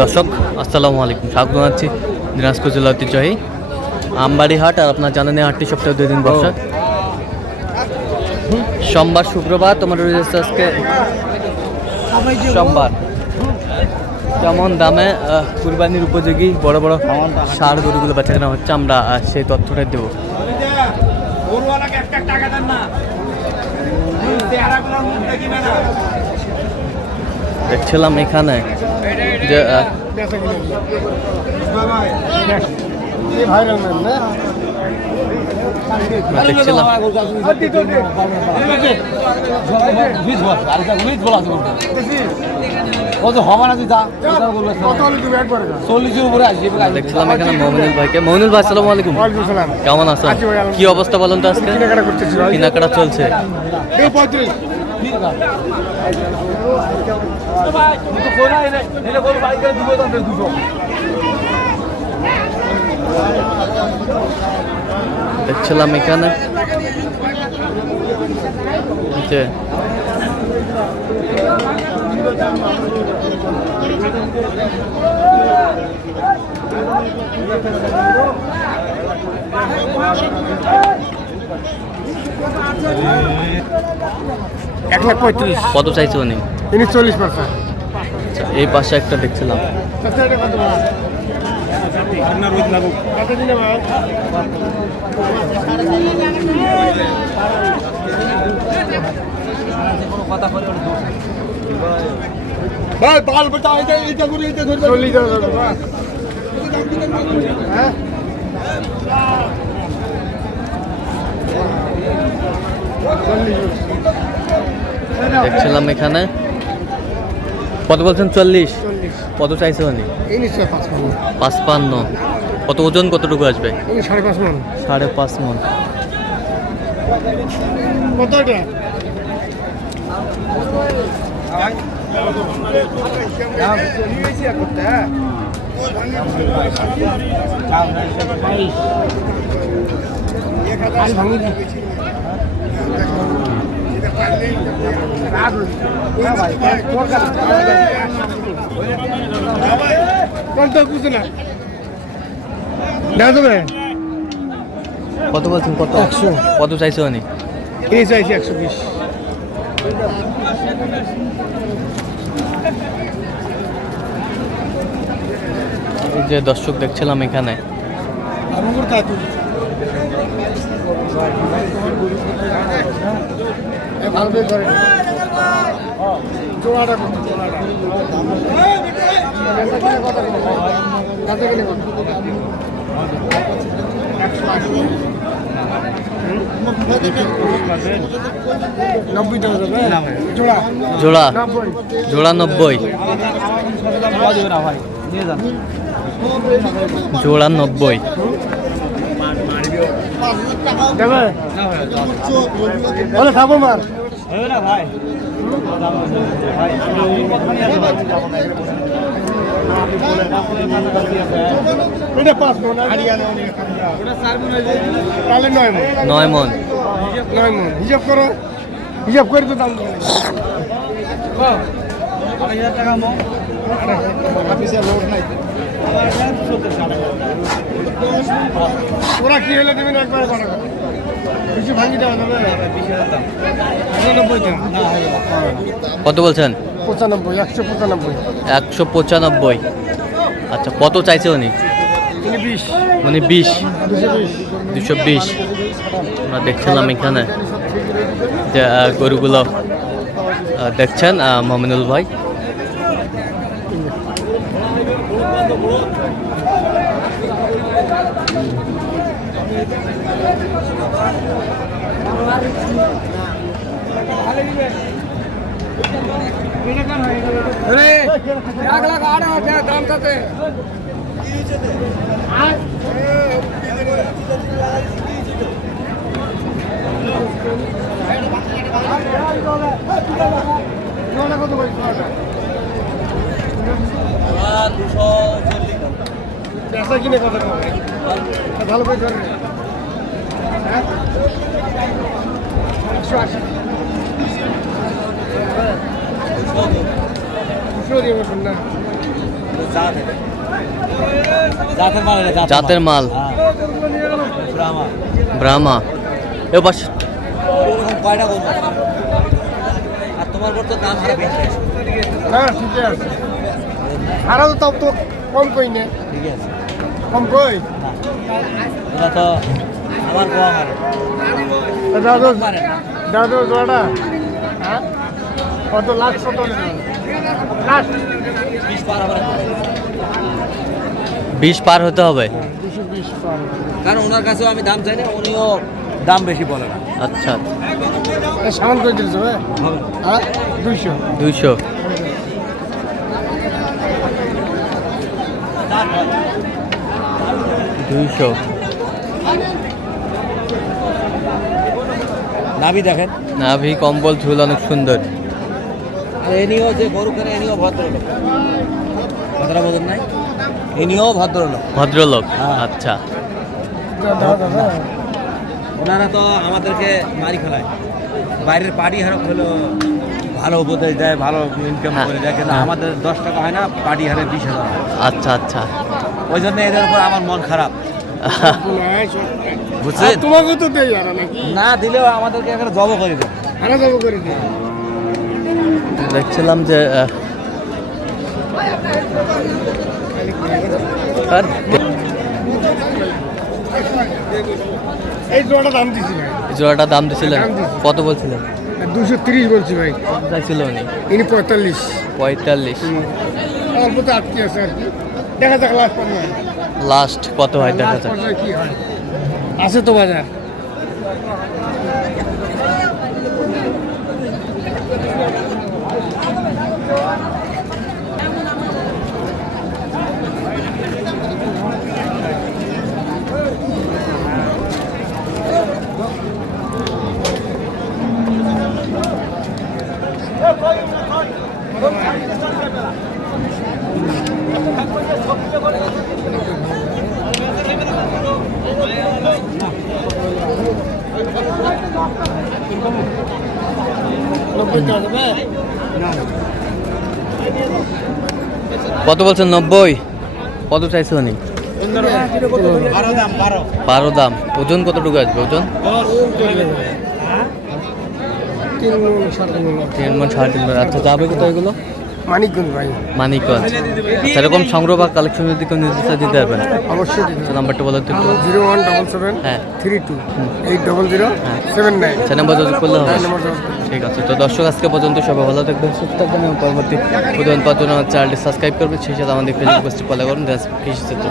দর্শক আসসালামু আলাইকুম, স্বাগত জানাচ্ছি দিনাজপুর জেলা ঐতিহ্যবাহী আমবাড়ি হাট। আর আপনার জানেন হাটটি সপ্তাহে 2 দিন বসে, সোমবার শুক্রবার। তোমার রয়েছে আজকে সোমবার। কেমন দামে কুরবানির উপযোগী বড় বড় ষাঁড় গরুগুলো বেচা কেনা হচ্ছে, আমরা সেই তথ্যটা দেবো। দেখছিলাম এখানে যে দেখছিলাম এখানে মমিনুল ভাইকে। মমিনুল ভাই আসসালামু আলাইকুম, কেমন আছেন? কি অবস্থা বলেন তো? আজকে কেনাকাটা চলছে। দেখছিলাম এখানে কত চাইছে উনি? 40%। এই পাশে একটা দেখছিলাম। দেখছিলাম এখানে কত বলছেন? 40। কত চাইছে উনি? 55। কত ওজন কতটুকু আসবে? 5.5 মণ। 5.5 মণ। কত বলছেন? কত? 100। কত চাইছে উনি? চাইছি 120। এই যে দর্শক দেখছিলাম এখানে জোড়া 90। জোড়া 90। খাবো মার ভাই। নয় মণ। হিসাব করো, হিসাব করে তো দাম। ওরা কি হলে দেবেন একবারে কিছু ভাঙি দেওয়া যাবে। কত বলছেন? 95। 195। 195। আচ্ছা, কত চাইছে উনি? 20। 220। আমরা দেখছিলাম এখানে যে গরুগুলো দেখছেন মমিনুল ভাই। ভালো করে ধরে 180 দিয়ে বসুন না। জাতের মাল ব্রাহ্মা এ পাশে তোমার বড় তো দাম হারা বেশি আছে। হ্যাঁ ঠিকই আছে আরো তো তো কম কই নে ঠিক আছে কম কই এটা তো আমার কম আর দাদু দাদু জোড়া হ্যাঁ কত লাস্ট কত লাস্ট 20 পার আবার 20 পার হতে হবে 220 পার কারণ ওনার কাছেও আমি দাম চাই না, উনিও দাম বেশি বলে না। আচ্ছা সামান করে দিলছ হ্যাঁ 200 200 200 নাভি দেখেন, নাভি কম্বল ঝুল অনেক সুন্দর। আর এনিও যে গরু কেনে এনিও ভদ্রলোক, কথাটা বোঝেন নাই, এনিও ভদ্রলোক। ভদ্রলোক হ্যাঁ। আচ্ছা ওনারা তো আমাদেরকে মারি ফেলায়, বাইরের পার্টি হারক হলো ভালো উপদেশ দেয়, ভালো ইনকাম হ্যাঁ। করে দেয়, কিন্তু আমাদের 10 টাকা হয় না, পার্টি হারে 20,000 হয়। আচ্ছা আচ্ছা ওই জন্য এদের উপর আমার মন খারাপ, বুঝছেন? তোমাকে তো দেই আর নাকি না দিলেও আমাদেরকে এখানে জব করে দেয়। আনা যাবো করে দিই দেখছিলাম যে আর এই জোড়াটা দাম দিছি ভাই জোড়াটা দাম দিছিলেন দাম দিছি। কত বলছিলেন? 230 বলছি ভাই চাইছিল উনি ইনি 45 45 অল্প তো আটকে আছে আর কি দেখা যাক লাস্ট পর্যন্ত লাস্ট কত হয় দেখা লাস্ট যাক। পর্যায়ে কি হয় আছে তো বাজার কত বলছেন? 90 কত চাইছে উনি? 12 দাম। ওজন কতটুকু আসবে? ওজন 3 মণ 3.5 মণ। আচ্ছা যাবে কোথায় এগুলো? মানিকগঞ্জ ভাই মানিকগঞ্জ। সেরকম সংগ্রহ বা কালেকশন যদি কেউ নির্দিষ্ট দিতে পারবেন অবশ্যই আচ্ছা নাম্বারটা বলো তো একটু। 0177 হ্যাঁ 32 800 79 আচ্ছা নাম্বার যোগাযোগ করলে হবে। নম্বর ঠিক আছে, তো দর্শক আজকে পর্যন্ত সবাই ভালো থাকবেন, সুস্থ থাকবেন এবং পরবর্তী প্রতিদিন পাওয়ার জন্য আমার চ্যানেলটি সাবস্ক্রাইব করবেন, সেই সাথে আমাদের ফেসবুক পেজটি ফলো করুন। কৃষি চিত্র।